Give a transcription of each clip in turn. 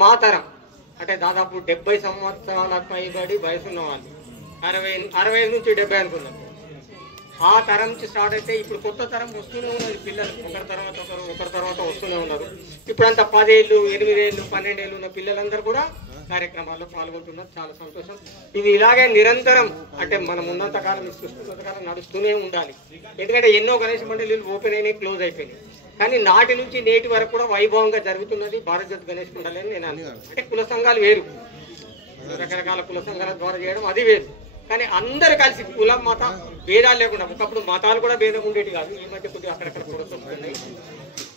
మా తరం అంటే దాదాపు 70 సంవత్సరాలకు పైబడి వయసున్న వాళ్ళు 60 నుంచి 70 అనుకున్నాం. ఆ తరం నుంచి స్టార్ట్ అయితే ఇప్పుడు కొత్త తరం వస్తూనే ఉన్నది. పిల్లలు ఒకరి తర్వాత వస్తూనే ఉన్నారు. ఇప్పుడంతా 10 ఏళ్ళు 8 ఏళ్ళు 12 ఏళ్ళు ఉన్న పిల్లలందరూ కూడా కార్యక్రమాల్లో పాల్గొంటున్నారు. చాలా సంతోషం. ఇది ఇలాగే నిరంతరం అంటే మనం ఉన్నంత కాలం సృష్టింతకాలం నడుస్తూనే ఉండాలి. ఎందుకంటే ఎన్నో గణేష్ మండలిలు ఓపెన్ అయినాయి, క్లోజ్ అయిపోయినాయి. కానీ నాటి నుంచి నేటి వరకు కూడా వైభవంగా జరుగుతున్నది భారత జ్యోతి గణేష్ మండలి అని నేను అనుకున్నాను. అంటే కుల సంఘాలు వేరు, రకరకాల కుల సంఘాల ద్వారా చేయడం అది వేరు. కానీ అందరు కలిసి కులం మత భేదాలు లేకుండా, ఒకప్పుడు మతాలు కూడా భేదం ఉండేది కాదు. ఈ మధ్య కొద్దిగా అక్కడక్కడ కూడా వస్తున్నాయి.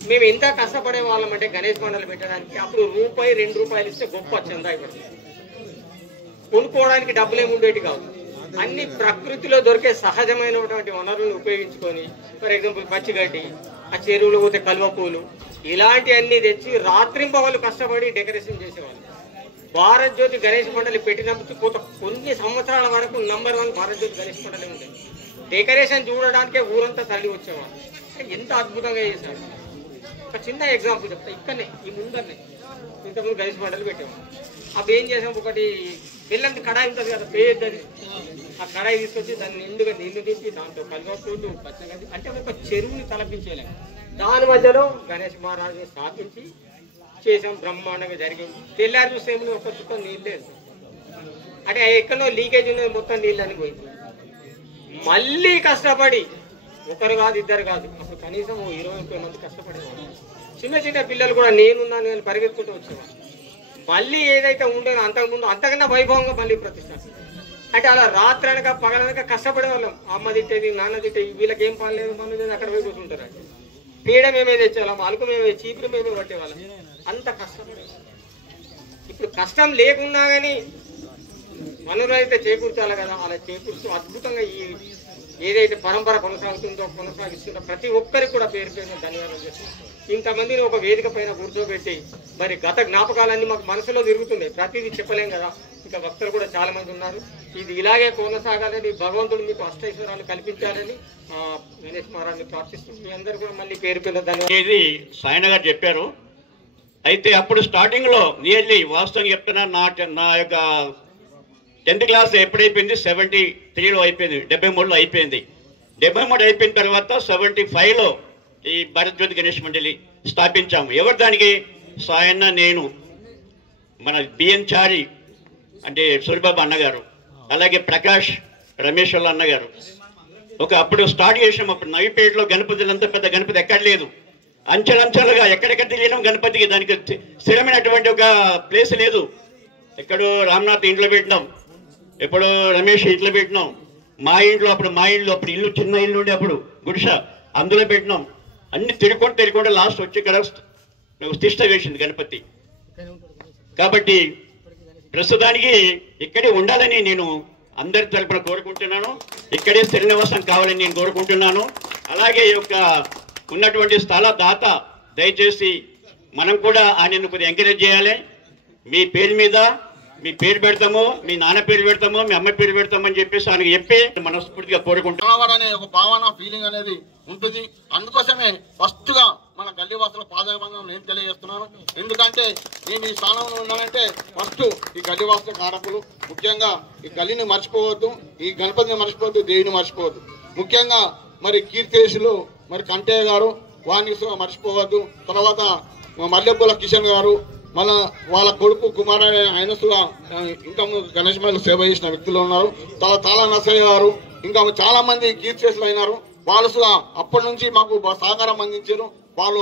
మేము ఎంత కష్టపడే వాళ్ళం అంటే గణేష్ మండలి పెట్టడానికి అప్పుడు రూపాయి 2 రూపాయలు ఇస్తే గొప్ప చందా అయిపోతుంది. కొనుక్కోవడానికి డబ్బులేమి ఉండేవి కాదు. అన్ని ప్రకృతిలో దొరికే సహజమైనటువంటి వనరులను ఉపయోగించుకొని, ఫర్ ఎగ్జాంపుల్ పచ్చిగడ్డి, ఆ చెరువులు పోతే కలువ పూలు, ఇలాంటివన్నీ తెచ్చి రాత్రింపవళ్ళు కష్టపడి డెకరేషన్ చేసేవాళ్ళు. భారత్ జ్యోతి గణేష్ మండలి పెట్టినప్పుడు కొన్ని సంవత్సరాల వరకు నంబర్ 1 భారత్ జ్యోతి గణేష్ మండలి ఉండేది. డెకరేషన్ చూడడానికే ఊరంతా తరలి వచ్చేవాళ్ళు. ఎంత అద్భుతంగా చేశారు. ఒక చిన్న ఎగ్జాంపుల్ చెప్తా. ఇక్కడనే ఈ ముందరనే ఇంతకుముందు గణేష్ మండలి పెట్టేవాళ్ళు. అప్పుడు ఏం చేసాం, ఒకటి బెల్లం కడాయి ఉంటుంది కదా పెద్దది, ఆ కడాయి తీసుకొచ్చి దాన్ని నిండుగా నీళ్లు తీసి దాంట్లో కలువపూలు పచ్చగడ్డి అంటే ఒక చెరువుని తలపించేలాగా దాని మధ్యలో గణేష్ మహారాజుని స్థాపించి చేసాం. బ్రహ్మాండంగా జరిగింది. తెల్లారి చూస్తే ఒక చుక్క నీళ్ళు లేదు. అంటే ఎక్కడో లీకేజ్ ఉన్నది, మొత్తం నీళ్ళని పోయింది. మళ్ళీ కష్టపడి ఒకరు కాదు ఇద్దరు కాదు, అప్పుడు కనీసం 20-30 మంది కష్టపడేవాళ్ళు. చిన్న చిన్న పిల్లలు కూడా నేనున్నాను నేను పరిగెత్తుకుంటూ వచ్చేవాళ్ళు. మళ్ళీ ఏదైతే ఉండేదో అంతకుముందు అంతకన్నా వైభవంగా మళ్ళీ ప్రతిష్టాపన. అంటే అలా రాత్రనక పగలనక కష్టపడే వాళ్ళం. అమ్మ తిట్టేది, నాన్న తిట్టేది, వీళ్ళకి ఏం పని లేదు పని లేదు, అక్కడ పోయి కూర్చుంటారు. పీడ మేమే తెచ్చేవాళ్ళం, అలుకు మేమే, చీపురు మేమే పట్టేవాళ్ళం. అంత కష్టపడేవాళ్ళం. ఇప్పుడు కష్టం లేకున్నా కానీ వనరులు అయితే చేకూర్చాలి కదా, అలా చేకూర్చు అద్భుతంగా ఈ ఏదైతే పరంపర కొనసాగిస్తుందో ప్రతి ఒక్కరికి కూడా పేరు పేరున ధన్యవాదాలు చేస్తున్నాం. ఇంతమందిని ఒక వేదిక పైన కూర్చోబెట్టి మరి గత జ్ఞాపకాలన్నీ మాకు మనసులో తిరుగుతున్నాయి. ప్రతిదీ చెప్పలేం కదా. ఇంకా భక్తులు కూడా చాలా మంది ఉన్నారు. ఇది ఇలాగే కొనసాగాలని భగవంతుడు మీకు అష్టైశ్వరాలు కల్పించాలని గణేష్ మహారాజుని ప్రార్థిస్తుంది. మీ అందరూ కూడా మళ్ళీ పేరు పేరున ధన్యవాదాలు. ఇది సాయన గారు చెప్పారు. అయితే అప్పుడు స్టార్టింగ్ లో నియర్లీ వాస్తవంగా చెప్తున్నా నా యొక్క 10th క్లాస్ ఎప్పుడైపోయింది 73లో అయిపోయింది, 73లో అయిపోయింది. 73 అయిపోయిన తర్వాత 75లో ఈ భారత్ జ్యోతి గణేష్ మండలి స్థాపించాము. ఎవరు దానికి? సాయన్న, నేను, మన బిఎన్ చారి అంటే సూరిబాబు అన్నగారు, అలాగే ప్రకాష్ రమేష్ వాళ్ళ అన్నగారు. అప్పుడు స్టార్ట్ చేసాం. అప్పుడు నవిపేటలో గణపతులంతా పెద్ద గణపతి ఎక్కడ లేదు. అంచెలంచెలుగా ఎక్కడెక్కడ తెలియడం గణపతికి, దానికి స్థిరమైనటువంటి ఒక ప్లేస్ లేదు. ఎక్కడో రామ్నాథ్ ఇంట్లో పెట్టినాం, ఎప్పుడు రమేష్ ఇంట్లో పెట్టినాం, మా ఇంట్లో అప్పుడు ఇల్లు చిన్న ఇల్లు ఉండే అప్పుడు గుడిస, అందులో పెట్టినాం. అన్ని తిరుగుకుంటూ లాస్ట్ వచ్చి ఇక్కడ తిష్ట వేసింది గణపతి. కాబట్టి ప్రస్తుతానికి ఇక్కడే ఉండాలని నేను అందరి తరపున కోరుకుంటున్నాను. ఇక్కడే స్థిర నివాసం కావాలని నేను కోరుకుంటున్నాను. అలాగే ఉన్నటువంటి స్థల దాత దయచేసి మనం కూడా ఆయనను కొద్దిగా ఎంకరేజ్ చేయాలి. మీ పేరు మీద మీ పేరు పెడతాము, మీ నాన్న పేరు పెడతాము, మీ అమ్మ పేరు పెడతామని చెప్పేసి ఆయనకి చెప్పి మనస్ఫూర్తిగా కోరుకుంటాం. అనే ఒక భావన ఫీలింగ్ అనేది ఉంటుంది. అందుకోసమే ఫస్ట్ గా మన గల్లీవాసుల పాదబంధం నేను తెలియజేస్తున్నాను. ఎందుకంటే నేను ఈ స్థానంలో ఉన్నానంటే ఫస్ట్ ఈ గల్లీవాసుల కారకులు, ముఖ్యంగా ఈ గల్లీని మర్చిపోవద్దు, ఈ గణపతిని మర్చిపోవద్దు, దేవుని మర్చిపోవద్దు. ముఖ్యంగా మరి కీర్తిశులు మరి కంటయ్య గారు, వారిని మర్చిపోవద్దు. తర్వాత మల్లెపూల కిషన్ గారు, మళ్ళా వాళ్ళ కొడుకు కుమారుడు ఆయన ఇంకా గణేష్ మండలి సేవ చేసిన వ్యక్తులు ఉన్నారు. తాళ నర్సయ్య గారు, ఇంకా చాలా మంది కీర్తిశేషులు అయినారు. వాళ్ళు అప్పటి నుంచి మాకు సహకారం అందించారు. వాళ్ళు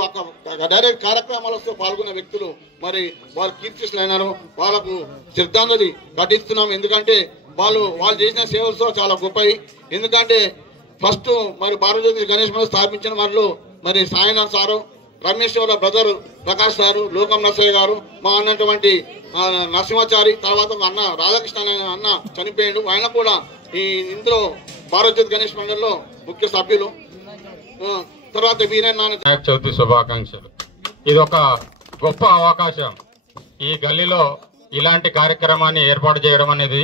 డైరెక్ట్ కార్యక్రమాలతో పాల్గొన్న వ్యక్తులు మరి వాళ్ళు కీర్తిశేషులు అయినారు. వాళ్ళకు శ్రద్ధాంజలి ఘటిస్తున్నాం. ఎందుకంటే వాళ్ళు చేసిన సేవలతో చాలా గొప్పవి. ఎందుకంటే ఫస్ట్ మరి భారత జ్యోతి గణేష్ మండలి స్థాపించిన వాళ్ళు మరి సాయినాథ్ సారు, రమేష్ వాళ్ళ బ్రదర్ ప్రకాష్ సారు, లోకం నర్సయ్య గారు, మా అన్నటువంటి నరసింహాచారి, తర్వాత అన్న రాధాకృష్ణ అన్న చనిపోయాడు. ఆయన కూడా ఇందులో భారత జ్యోతి గణేష్ మండలిలో ముఖ్య సభ్యులు. తర్వాత వినాయక చవితి శుభాకాంక్షలు. ఇది ఒక గొప్ప అవకాశం. ఈ గల్లీలో ఇలాంటి కార్యక్రమాన్ని ఏర్పాటు చేయడం అనేది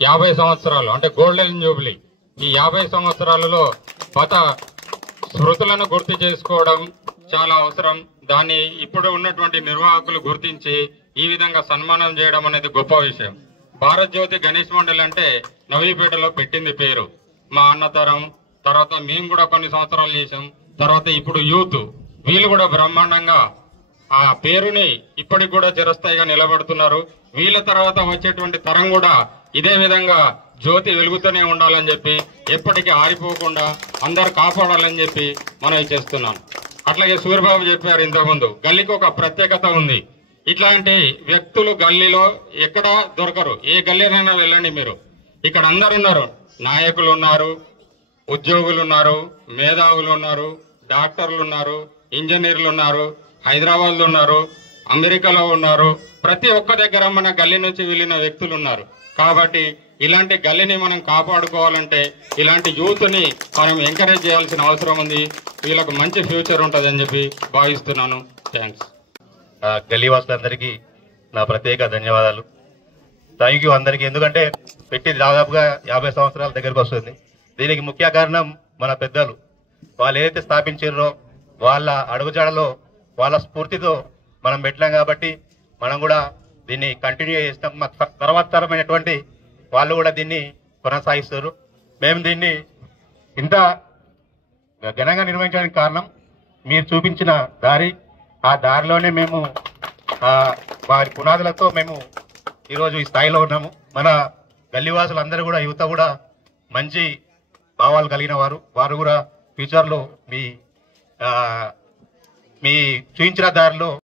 50 సంవత్సరాలు అంటే గోల్డెన్ జూబ్లీ. ఈ 50 సంవత్సరాలలో గత స్మృతులను గుర్తు చేసుకోవడం చాలా అవసరం. దాన్ని ఇప్పుడు ఉన్నటువంటి నిర్వాహకులు గుర్తించి ఈ విధంగా సన్మానం చేయడం అనేది గొప్ప విషయం. భారత్ జ్యోతి గణేష్ మండలి అంటే నవీపేటలో పెట్టింది పేరు. మా అన్నతరం తర్వాత మేము కూడా కొన్ని సంవత్సరాలు చేసాం. తర్వాత ఇప్పుడు యూత్ వీళ్ళు కూడా బ్రహ్మాండంగా ఆ పేరుని ఇప్పటికి కూడా చిరస్థాయిగా నిలబడుతున్నారు. వీళ్ళ తర్వాత వచ్చేటువంటి తరం కూడా ఇదే విధంగా జ్యోతి వెలుగుతూనే ఉండాలని చెప్పి, ఎప్పటికీ ఆరిపోకుండా అందరు కాపాడాలని చెప్పి మనవి చేస్తున్నాను. అట్లాగే సూర్యబాబు చెప్పారు ఇంతకుముందు, గల్లీకి ఒక ప్రత్యేకత ఉంది. ఇట్లాంటి వ్యక్తులు గల్లీలో ఎక్కడ దొరకరు. ఏ గల్లీనైనా వెళ్ళండి మీరు, ఇక్కడ అందరు ఉన్నారు. నాయకులు ఉన్నారు, ఉద్యోగులు ఉన్నారు, మేధావులు ఉన్నారు, డాక్టర్లు ఉన్నారు, ఇంజనీర్లు ఉన్నారు, హైదరాబాద్ లో ఉన్నారు, అమెరికాలో ఉన్నారు. ప్రతి ఒక్క దగ్గర మన గల్లీ నుంచి వెళ్ళిన వ్యక్తులు ఉన్నారు. కాబట్టి ఇలాంటి గల్లీని మనం కాపాడుకోవాలంటే ఇలాంటి యూత్ ని మనం ఎంకరేజ్ చేయాల్సిన అవసరం ఉంది. వీళ్ళకు మంచి ఫ్యూచర్ ఉంటుందని చెప్పి భావిస్తున్నాను. థ్యాంక్స్. గల్లీ వాసులందరికీ నా ప్రత్యేక ధన్యవాదాలు. థ్యాంక్ యూ అందరికీ. ఎందుకంటే పెట్టి దాదాపుగా 50 సంవత్సరాల దగ్గరకు వస్తుంది. దీనికి ముఖ్య కారణం మన పెద్దలు. వాళ్ళు ఏదైతే స్థాపించారో వాళ్ళ అడుగుజాడలో వాళ్ళ స్ఫూర్తితో మనం పెట్టాం. కాబట్టి మనం కూడా దీన్ని కంటిన్యూ చేస్తాం. మాకు తర్వాత తరమైనటువంటి వాళ్ళు కూడా దీన్ని కొనసాగిస్తారు. మేము దీన్ని ఇంత ఘనంగా నిర్వహించడానికి కారణం మీరు చూపించిన దారి. ఆ దారిలోనే మేము వారి పునాదులతో మేము ఈరోజు ఈ స్థాయిలో ఉన్నాము. మన గల్లీవాసులందరూ కూడా యువత కూడా మంచి భావాలు కలిగిన వారు కూడా ఫ్యూచర్లో మీ చూపించిన దారిలో